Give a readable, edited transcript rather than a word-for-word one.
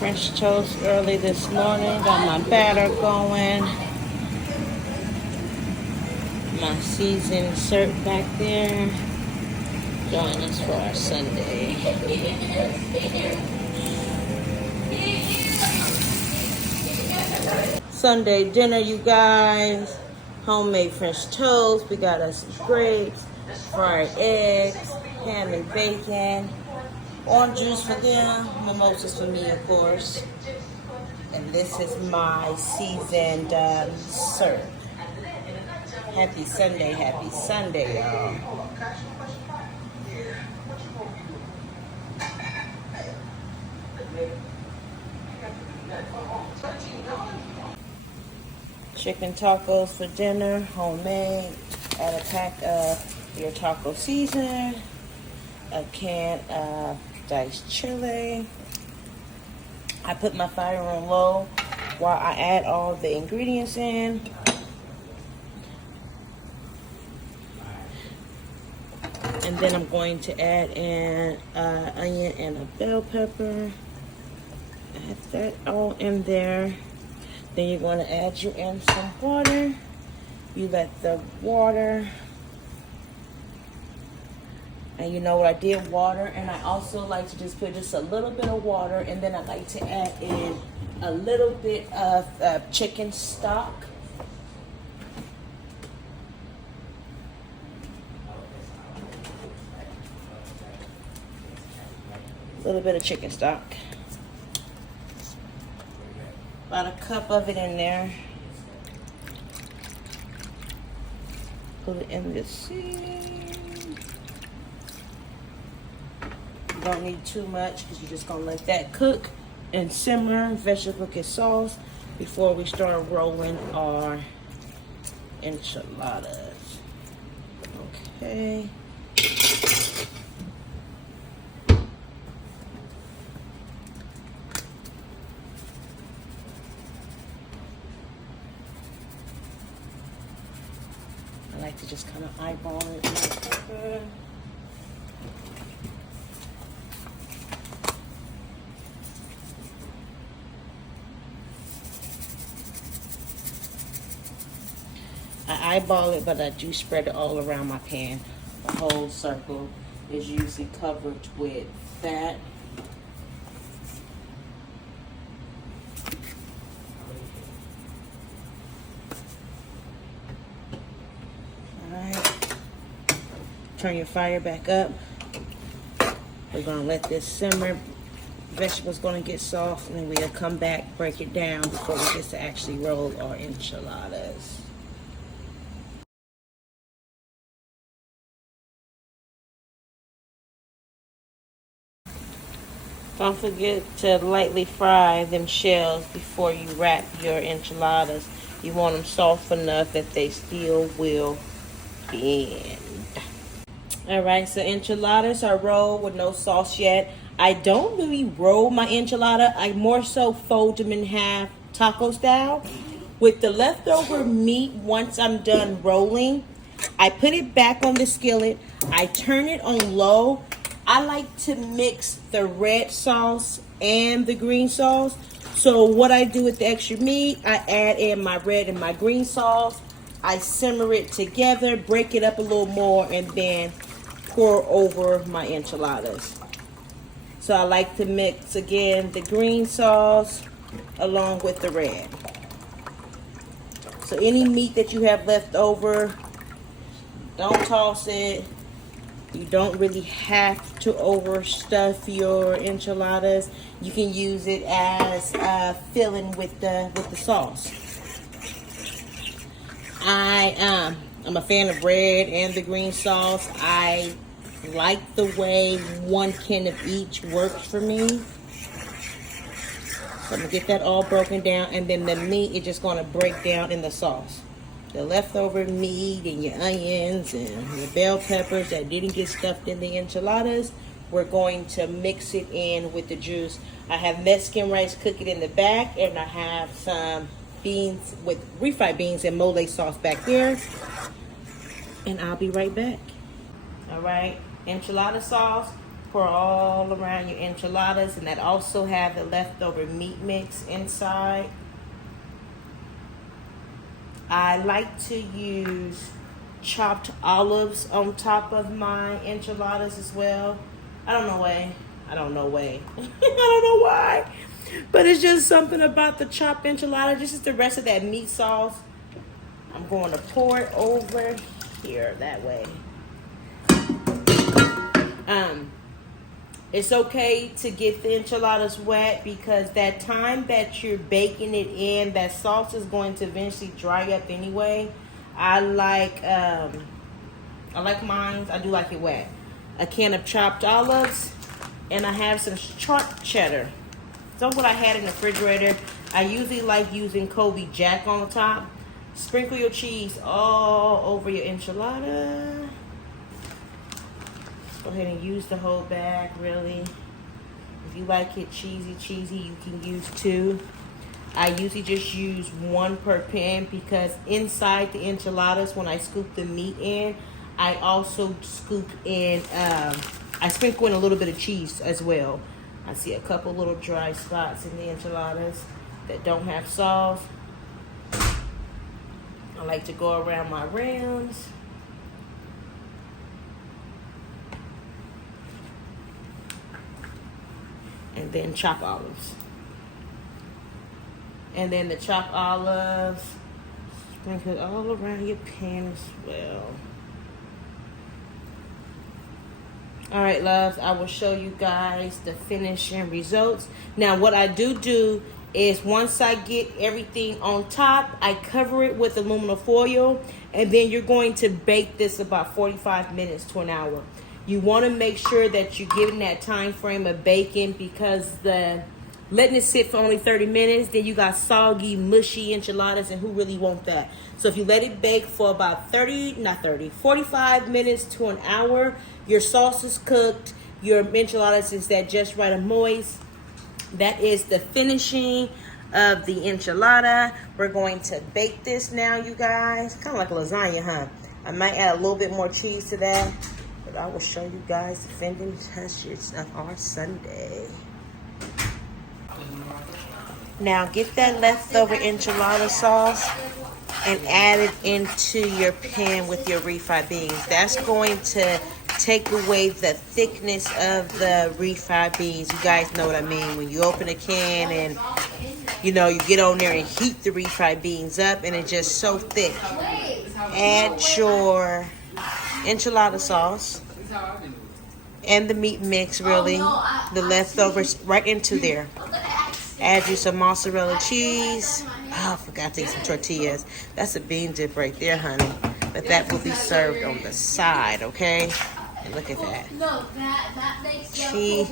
French toast early this morning. Got my batter going. My seasoned syrup back there. Join us for our Sunday. Sunday dinner, you guys. Homemade French toast. We got us grapes, fried eggs, ham and bacon, orange juice for them, mimosas for me, of course. And this is my seasoned syrup. Happy Sunday, y'all. Chicken tacos for dinner, homemade. Add a pack of your taco seasoning, a can of diced chili. I put my fire on low while I add all the ingredients in. And then I'm going to add in onion and a bell pepper. Add that all in there. Then you're going to add in some water. You let the water, and you know what, I did water, and I also like to just put just a little bit of water, and then I like to add in a little bit of chicken stock. A little bit of chicken stock. About a cup of it in there. Put it in the seed. Don't need too much because you're just gonna let that cook and simmer, vegetable get sauce, before we start rolling our enchiladas. Okay. I like to just kind of eyeball it. I eyeball it, but I do spread it all around my pan. The whole circle is usually covered with fat. Turn your fire back up. We're gonna let this simmer. Vegetables gonna get soft, and then we'll come back, break it down before we get to actually roll our enchiladas. Don't forget to lightly fry them shells before you wrap your enchiladas. You want them soft enough that they still will bend. Alright, so enchiladas are rolled with no sauce yet. I don't really roll my enchilada. I more so fold them in half taco style. With the leftover meat, once I'm done rolling, I put it back on the skillet. I turn it on low. I like to mix the red sauce and the green sauce. So what I do with the extra meat, I add in my red and my green sauce. I simmer it together, break it up a little more, and then pour over my enchiladas. So I like to mix again the green sauce along with the red. So any meat that you have left over, don't toss it. You don't really have to overstuff your enchiladas. You can use it as filling with the sauce. I'm a fan of red and the green sauce. I like the way one can of each works for me. So I'm gonna get that all broken down, and then the meat is just gonna break down in the sauce. The leftover meat and your onions and your bell peppers that didn't get stuffed in the enchiladas, we're going to mix it in with the juice. I have Mexican rice cooking in the back, and I have some beans with refried beans and mole sauce back there. And I'll be right back. All right, enchilada sauce. Pour all around your enchiladas, and that also have the leftover meat mix inside. I like to use chopped olives on top of my enchiladas as well. I don't know why. I don't know why. But it's just something about the chopped enchilada. This is the rest of that meat sauce. I'm going to pour it over here that way. It's okay to get the enchiladas wet because that time that you're baking it in, that sauce is going to eventually dry up anyway. I like mine. I do like it wet. A can of chopped olives, and I have some sharp cheddar. So what I had in the refrigerator. I usually like using Kobe Jack on the top. Sprinkle your cheese all over your enchilada. Go ahead and use the whole bag, really. If you like it cheesy, you can use 2. I usually just use 1 per pan because inside the enchiladas, when I scoop the meat in, I also scoop in, I sprinkle in a little bit of cheese as well. I see a couple little dry spots in the enchiladas that don't have sauce. I like to go around my rims. And then chop olives. And then the chopped olives, sprinkle it all around your pan as well. All right, loves, I will show you guys the finishing results. Now, what I do is once I get everything on top, I cover it with aluminum foil, and then you're going to bake this about 45 minutes to an hour. You want to make sure that you're giving that time frame of baking because letting it sit for only 30 minutes, then you got soggy, mushy enchiladas, and who really want that? So if you let it bake for about 45 minutes to an hour, your sauce is cooked, your enchiladas is that just right and moist. That is the finishing of the enchilada. We're going to bake this now, you guys. Kind of like lasagna, huh? I might add a little bit more cheese to that. But I will show you guys the finishing touches of our sundae. Now get that leftover enchilada sauce and add it into your pan with your refried beans. That's going to take away the thickness of the refried beans. You guys know what I mean. When you open a can and you get on there and heat the refried beans up and it's just so thick. Add your enchilada sauce and the meat mix, really, the leftovers right into there. Add you some mozzarella cheese. Oh, I forgot to eat some tortillas. That's a bean dip right there, honey. But that will be served on the side, okay? And look at that. Cheese.